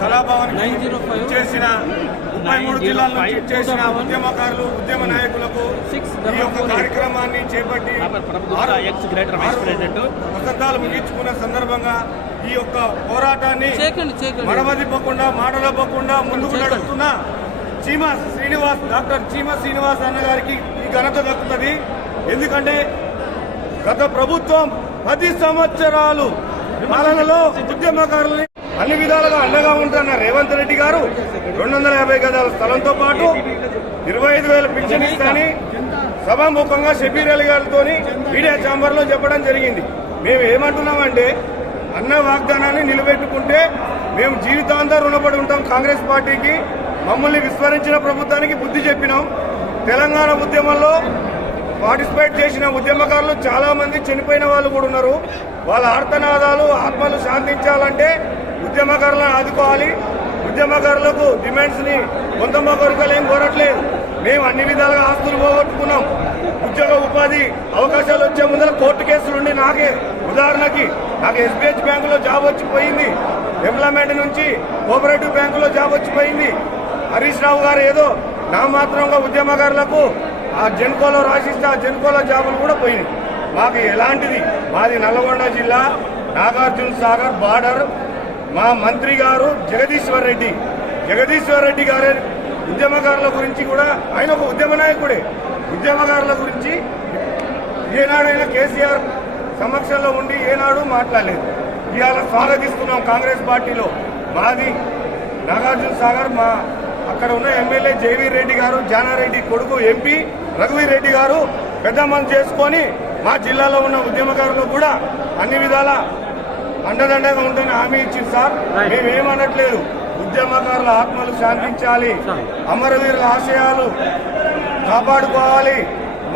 కళాభవన్ చేసిన ముప్పై మూడు జిల్లాల నుంచి చేసిన ఉద్యమకారులు ఉద్యమ నాయకులకు ఈ యొక్క. కార్యక్రమాన్ని చేపట్టి వసంతాలు ముగించుకున్న సందర్భంగా ఈ యొక్క పోరాటాన్ని మడమదిప్పకుండా మాటలప్పకుండా ముందుకు. నడుస్తున్న చీమ శ్రీనివాస్ డాక్టర్ చీమ శ్రీనివాస్ అన్న గారికి ఈ ఘనత దక్కుతుంది ఎందుకంటే గత ప్రభుత్వం పది సంవత్సరాలు పాలనలో ఉద్యమకారులని అన్ని విధాలుగా అండగా ఉంటున్న రేవంత్ రెడ్డి గారు రెండు వందల యాభై గదాల స్థలంతో పాటు ఇరవై ఐదు వేల పింఛన్ ఇస్తాని సభాముఖంగా షబీర్ అలీ గారితో మీడియా ఛాంబర్లో చెప్పడం జరిగింది. మేము ఏమంటున్నామంటే అన్న వాగ్దానాన్ని నిలబెట్టుకుంటే మేము జీవితాంతా రుణపడి ఉంటాం కాంగ్రెస్ పార్టీకి. మమ్మల్ని విస్మరించిన ప్రభుత్వానికి బుద్ధి చెప్పినాం. తెలంగాణ ఉద్యమంలో పార్టిసిపేట్ చేసిన ఉద్యమకారులు చాలా మంది చనిపోయిన వాళ్ళు కూడా ఉన్నారు. వాళ్ళ ఆర్తనాదాలు ఆత్మలు శాంతించాలంటే ఉద్యమకారులను ఆదుకోవాలి. ఉద్యమకారులకు డిమాండ్స్ని కొంతమ్మ కొరకలు ఏం కోరట్లేదు. మేము అన్ని విధాలుగా ఆస్తులు పోగొట్టుకున్నాం. ఉద్యోగ ఉపాధి అవకాశాలు వచ్చే ముందర కోర్టు కేసులు ఉండి నాకే. ఉదాహరణకి నాకు ఎస్బీహెచ్ బ్యాంకులో జాబ్ వచ్చిపోయింది ఎంప్లాయ్మెంట్ నుంచి కోఆపరేటివ్ బ్యాంకులో జాబ్ వచ్చిపోయింది హరీష్ రావు గారు ఏదో నా మాత్రంగా ఉద్యమకారులకు ఆ జెన్కోలో రాసిస్తే ఆ జెన్కోలో జాబులు కూడా పోయినాయి. మాకు ఎలాంటిది? మాది నల్లగొండ జిల్లా నాగార్జున సాగర్ బార్డర్ మా మంత్రి గారు జగదీశ్వర్ రెడ్డి. జగదీశ్వర్ రెడ్డి గారి ఉద్యమకారుల గురించి కూడా ఆయన ఒక ఉద్యమ నాయకుడే. ఉద్యమకారుల గురించి ఏనాడైనా కేసీఆర్ సమక్షంలో ఉండి ఏనాడు మాట్లాడలేదు. ఇవాళ స్వాగతిస్తున్నాం కాంగ్రెస్ పార్టీలో. మాది నాగార్జున సాగర్ మా అక్కడ ఉన్న ఎమ్మెల్యే జయవీర్ రెడ్డి గారు జానారెడ్డి కొడుకు ఎంపీ రఘువీర్ రెడ్డి గారు పెద్ద మంది చేసుకొని మా జిల్లాలో ఉన్న ఉద్యమకారులకు కూడా అన్ని విధాల అండదండగా ఉందని హామీ ఇచ్చింది సార్. మేమేమనట్లేదు. ఉద్యమకారుల ఆత్మలు శాంతించాలి. అమరవీరుల ఆశయాలు కాపాడుకోవాలి.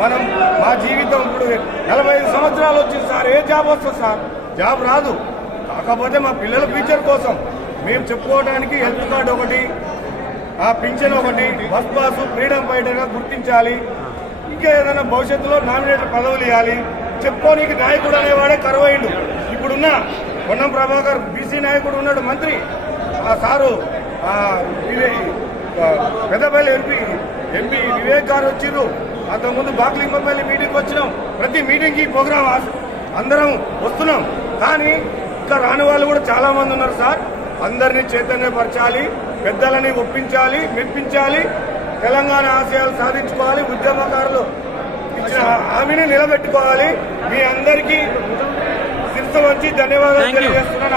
మనం మా జీవితం ఇప్పుడు నలభై ఐదు సంవత్సరాలు వచ్చింది సార్. ఏ జాబ్ వస్తుంది సార్? జాబ్ రాదు. కాకపోతే మా పిల్లల ఫ్యూచర్ కోసం మేము చెప్పుకోవడానికి హెల్త్ కార్డు ఒకటి ఆ పింఛన్ ఒకటి బస్ పాస్ ఫ్రీడమ్ ఫైటర్గా గుర్తించాలి. ఇంకా ఏదైనా భవిష్యత్తులో నామినేటర్ పదవులు ఇవ్వాలి. చెప్పుకోనికి నాయకుడు అనేవాడే కరువైండు. ఇప్పుడున్న పొన్నం ప్రభాకర్ బీసీ నాయకుడు ఉన్నాడు మంత్రి. ఆ sir Peddapalli MP MP Vivek garu వచ్చిర్రు. అంతకుముందు బాక్లింగపల్లి మీటింగ్ వచ్చినాం. ప్రతి మీటింగ్కి ప్రోగ్రామ్ అందరం వస్తున్నాం. కానీ ఇంకా రాని వాళ్ళు కూడా చాలా మంది ఉన్నారు సార్. అందరినీ చైతన్యపరచాలి పెద్దలని ఒప్పించాలి మెప్పించాలి తెలంగాణ ఆశయాలు సాధించుకోవాలి ఉద్యమకారులు ఇచ్చిన హామీని నిలబెట్టుకోవాలి. మీ అందరికీ శిరస వచ్చి ధన్యవాదాలు. తెలియజేస్తున్నాను